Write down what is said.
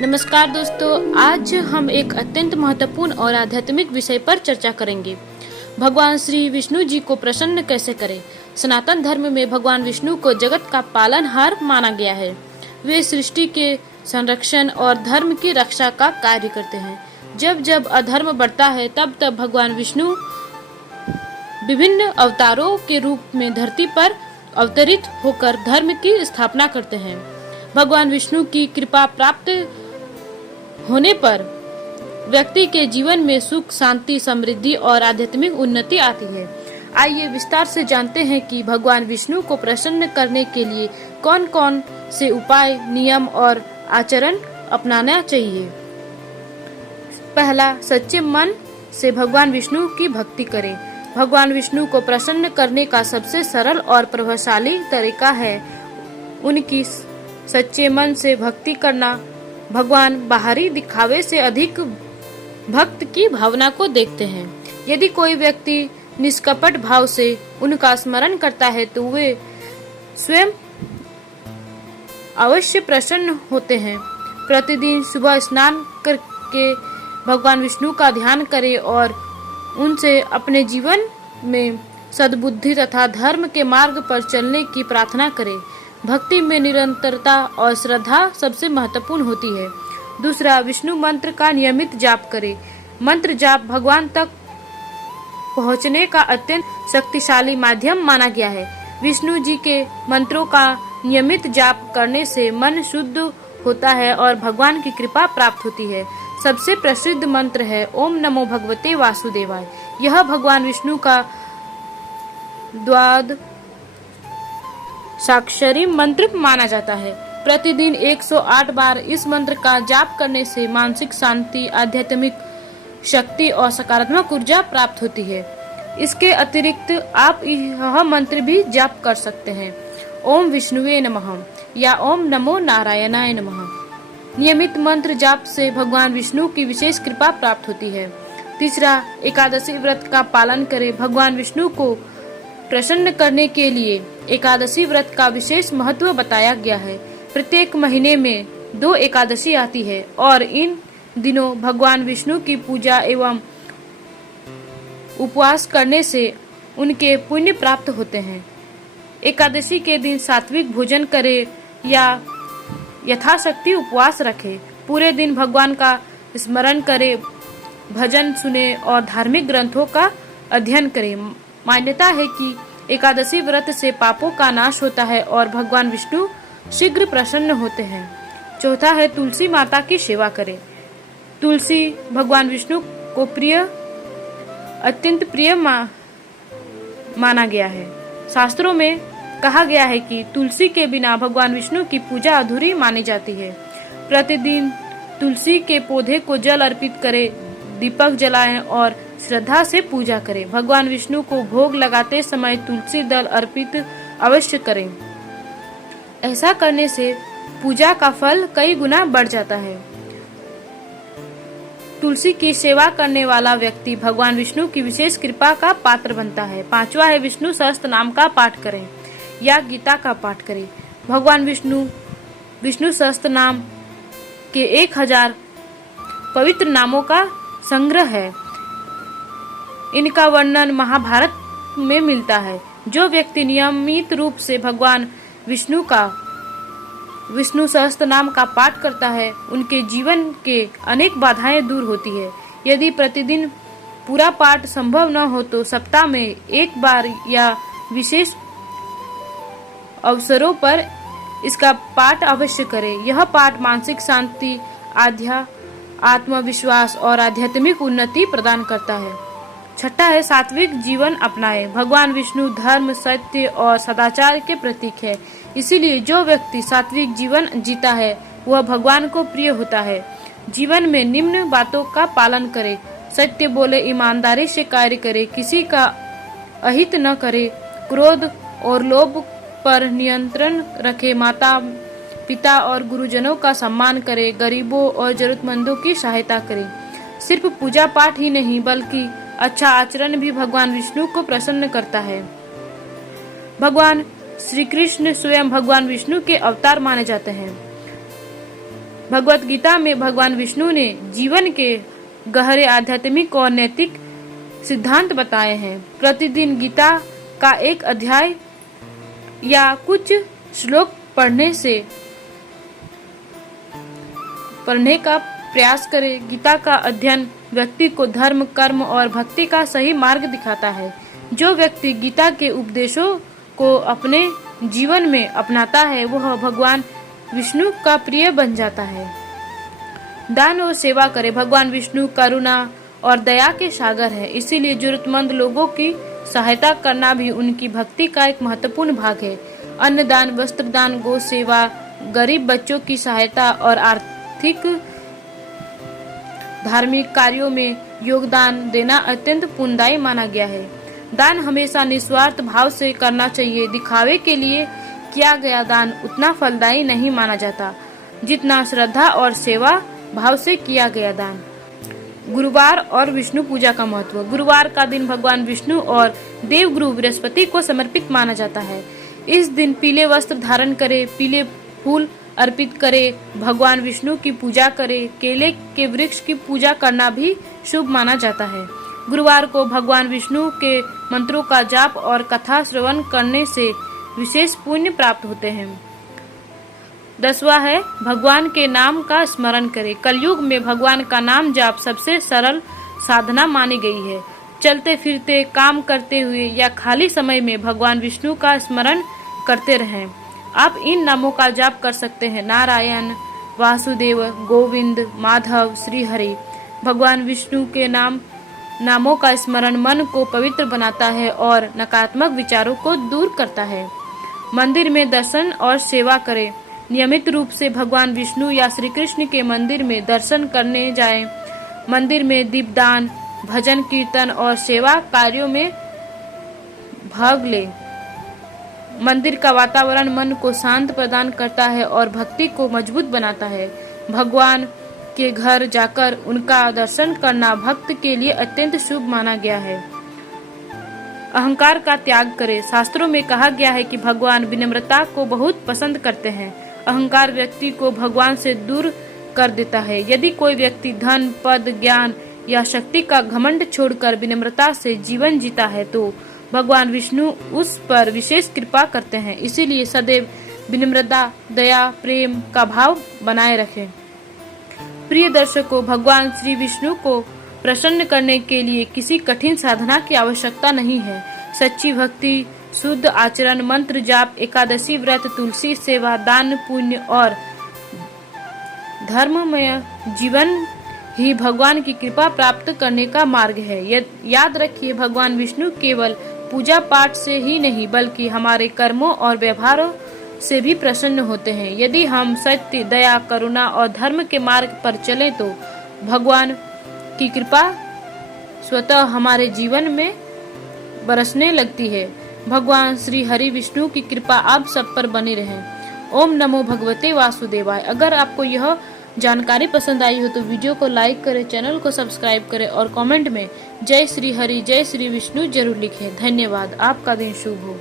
नमस्कार दोस्तों, आज हम एक अत्यंत महत्वपूर्ण और आध्यात्मिक विषय पर चर्चा करेंगे। भगवान श्री विष्णु जी को प्रसन्न कैसे करें। सनातन धर्म में भगवान विष्णु को जगत का पालनहार माना गया है। वे सृष्टि के संरक्षण और धर्म की रक्षा का कार्य करते हैं। जब जब अधर्म बढ़ता है तब तब भगवान विष्णु विभिन्न अवतारों के रूप में धरती पर अवतरित होकर धर्म की स्थापना करते हैं। भगवान विष्णु की कृपा प्राप्त होने पर व्यक्ति के जीवन में सुख, शांति, समृद्धि और आध्यात्मिक उन्नति आती है। आइए विस्तार से जानते हैं कि भगवान विष्णु को प्रसन्न करने के लिए कौन कौन से उपाय, नियम और आचरण अपनाना चाहिए। पहला, सच्चे मन से भगवान विष्णु की भक्ति करें। भगवान विष्णु को प्रसन्न करने का सबसे सरल और प्रभावशाली तरीका है उनकी सच्चे मन से भक्ति करना। भगवान बाहरी दिखावे से अधिक भक्त की भावना को देखते हैं। यदि कोई व्यक्ति निष्कपट भाव से उनका स्मरण करता है तो वे स्वयं अवश्य प्रसन्न होते हैं। प्रतिदिन सुबह स्नान करके भगवान विष्णु का ध्यान करें और उनसे अपने जीवन में सद्बुद्धि तथा धर्म के मार्ग पर चलने की प्रार्थना करें। भक्ति में निरंतरता और श्रद्धा सबसे महत्वपूर्ण होती है। दूसरा, विष्णु मंत्र का नियमित जाप करें। मंत्र जाप भगवान तक पहुंचने का अत्यंत शक्तिशाली माध्यम माना गया है। विष्णु जी के मंत्रों का नियमित जाप करने से मन शुद्ध होता है और भगवान की कृपा प्राप्त होती है। सबसे प्रसिद्ध मंत्र है ओम नमो भगवते वासुदेवाय। यह भगवान विष्णु का द्वाद साक्षरी मंत्र माना जाता है। प्रतिदिन 108 बार इस मंत्र का जाप करने से मानसिक शांति, आध्यात्मिक शक्ति और सकारात्मक ऊर्जा प्राप्त होती है। इसके अतिरिक्त आप यह मंत्र भी जाप कर सकते हैं, ओम विष्णुवे नमः या ओम नमो नारायणाय नमः। नियमित मंत्र जाप से भगवान विष्णु की विशेष कृपा प्राप्त होती है। तीसरा, एकादशी व्रत का पालन करें। भगवान विष्णु को प्रसन्न करने के लिए एकादशी व्रत का विशेष महत्व बताया गया है। प्रत्येक महीने में 2 एकादशी आती है और इन दिनों भगवान विष्णु की पूजा एवं उपवास करने से उनके पुण्य प्राप्त होते हैं। एकादशी के दिन सात्विक भोजन करें या यथाशक्ति उपवास रखें। पूरे दिन भगवान का स्मरण करें, भजन सुने और धार्मिक ग्रंथों का अध्ययन करें। मान्यता है कि एकादशी व्रत से पापों का नाश होता है और भगवान विष्णु शीघ्र प्रसन्न होते हैं। चौथा है, तुलसी माता की सेवा करें। तुलसी भगवान विष्णु को अत्यंत प्रिय माना गया है। शास्त्रों में कहा गया है कि तुलसी के बिना भगवान विष्णु की पूजा अधूरी मानी जाती है। प्रतिदिन तुलसी के पौधे को जल अर्पित करें, दीपक जलाएं और श्रद्धा से पूजा करें। भगवान विष्णु को भोग लगाते समय तुलसी दल अर्पित अवश्य करें। ऐसा करने से पूजा का फल कई गुना बढ़ जाता है। तुलसी की सेवा करने वाला व्यक्ति भगवान विष्णु की विशेष कृपा का पात्र बनता है। पांचवा है, विष्णु सहस्त्र नाम का पाठ करें या गीता का पाठ करें। भगवान विष्णु सहस्त्र नाम के 1000 पवित्र नामों का संग्रह है। इनका वर्णन महाभारत में मिलता है। जो व्यक्ति नियमित रूप से भगवान विष्णु सहस्त्र नाम का पाठ करता है उनके जीवन के अनेक बाधाएं दूर होती है। यदि प्रतिदिन पूरा पाठ संभव न हो तो सप्ताह में एक बार या विशेष अवसरों पर इसका पाठ अवश्य करें। यह पाठ मानसिक शांति, आत्मविश्वास और आध्यात्मिक उन्नति प्रदान करता है। छठा है, सात्विक जीवन अपनाएं। भगवान विष्णु धर्म, सत्य और सदाचार के प्रतीक है। इसीलिए जो व्यक्ति सात्विक जीवन जीता है वह भगवान को प्रिय होता है। जीवन में निम्न बातों का पालन करें। सत्य बोले, ईमानदारी से कार्य करे, किसी का अहित न करे, क्रोध और लोभ पर नियंत्रण रखे, माता पिता और गुरुजनों का सम्मान करे, गरीबों और जरूरतमंदों की सहायता करें। सिर्फ पूजा पाठ ही नहीं बल्कि अच्छा आचरण भी भगवान विष्णु को प्रसन्न करता है। भगवान श्री कृष्ण स्वयं भगवान विष्णु के अवतार माने जाते हैं। भगवत गीता में भगवान विष्णु ने जीवन के गहरे आध्यात्मिक और नैतिक सिद्धांत बताए हैं। प्रतिदिन गीता का एक अध्याय या कुछ श्लोक पढ़ने का प्रयास करें। गीता का अध्ययन व्यक्ति को धर्म, कर्म और भक्ति का सही मार्ग दिखाता है। जो व्यक्ति गीता के उपदेशों को अपने जीवन में अपनाता है वह भगवान विष्णु का प्रिय बन जाता है। दान और सेवा करें। भगवान विष्णु करुणा और दया के सागर है, इसीलिए जरूरतमंद लोगों की सहायता करना भी उनकी भक्ति का एक महत्वपूर्ण भाग है। अन्नदान, वस्त्रदान, गौ सेवा, गरीब बच्चों की सहायता और आर्थिक धार्मिक कार्यों में योगदान देना अत्यंत पुण्यदायी माना गया है। दान हमेशा निस्वार्थ भाव से करना चाहिए। दिखावे के लिए किया गया दान उतना फलदायी नहीं माना जाता जितना श्रद्धा और सेवा भाव से किया गया दान। गुरुवार और विष्णु पूजा का महत्व। गुरुवार का दिन भगवान विष्णु और देवगुरु बृहस्पति को समर्पित माना जाता है। इस दिन पीले वस्त्र धारण करें, पीले फूल अर्पित करें, भगवान विष्णु की पूजा करें। केले के वृक्ष की पूजा करना भी शुभ माना जाता है। गुरुवार को भगवान विष्णु के मंत्रों का जाप और कथा श्रवण करने से विशेष पुण्य प्राप्त होते हैं। 10वां है भगवान के नाम का स्मरण करें। कलयुग में भगवान का नाम जाप सबसे सरल साधना मानी गई है। चलते फिरते, काम करते हुए या खाली समय में भगवान विष्णु का स्मरण करते रहें। आप इन नामों का जाप कर सकते हैं: नारायण, वासुदेव, गोविंद, माधव, श्री हरि। भगवान विष्णु के नामों का स्मरण मन को पवित्र बनाता है और नकारात्मक विचारों को दूर करता है। मंदिर में दर्शन और सेवा करें। नियमित रूप से भगवान विष्णु या श्री कृष्ण के मंदिर में दर्शन करने जाएं। मंदिर में दीपदान, भजन कीर्तन और सेवा कार्यों में भाग लें। मंदिर का वातावरण मन को शांत प्रदान करता है और भक्ति को मजबूत बनाता है। भगवान के घर जाकर उनका दर्शन करना भक्त के लिए अत्यंत शुभ माना गया है। अहंकार का त्याग करें। शास्त्रों में कहा गया है कि भगवान विनम्रता को बहुत पसंद करते हैं। अहंकार व्यक्ति को भगवान से दूर कर देता है। यदि कोई व्यक्ति धन, पद, ज्ञान या शक्ति का घमंड छोड़कर विनम्रता से जीवन जीता है तो भगवान विष्णु उस पर विशेष कृपा करते हैं। इसीलिए सदैव विनम्रता, दया, प्रेम का भाव बनाए रखें। प्रिय दर्शकों, भगवान श्री विष्णु को प्रसन्न करने के लिए किसी कठिन साधना की आवश्यकता नहीं है। सच्ची भक्ति, शुद्ध आचरण, मंत्र जाप, एकादशी व्रत, तुलसी सेवा, दान, पुण्य और धर्ममय जीवन ही भगवान की कृपा प्राप्त करने का मार्ग है। याद रखिए, भगवान विष्णु केवल पूजा पाठ से ही नहीं बल्कि हमारे कर्मों और व्यवहारों से भी प्रसन्न होते हैं। यदि हम सत्य, दया, करुणा और धर्म के मार्ग पर चलें तो भगवान की कृपा स्वतः हमारे जीवन में बरसने लगती है। भगवान श्री हरि विष्णु की कृपा आप सब पर बनी रहे। ओम नमो भगवते वासुदेवाय। अगर आपको यह जानकारी पसंद आई हो तो वीडियो को लाइक करें, चैनल को सब्सक्राइब करें और कमेंट में जय श्री हरि, जय श्री विष्णु जरूर लिखें। धन्यवाद। आपका दिन शुभ हो।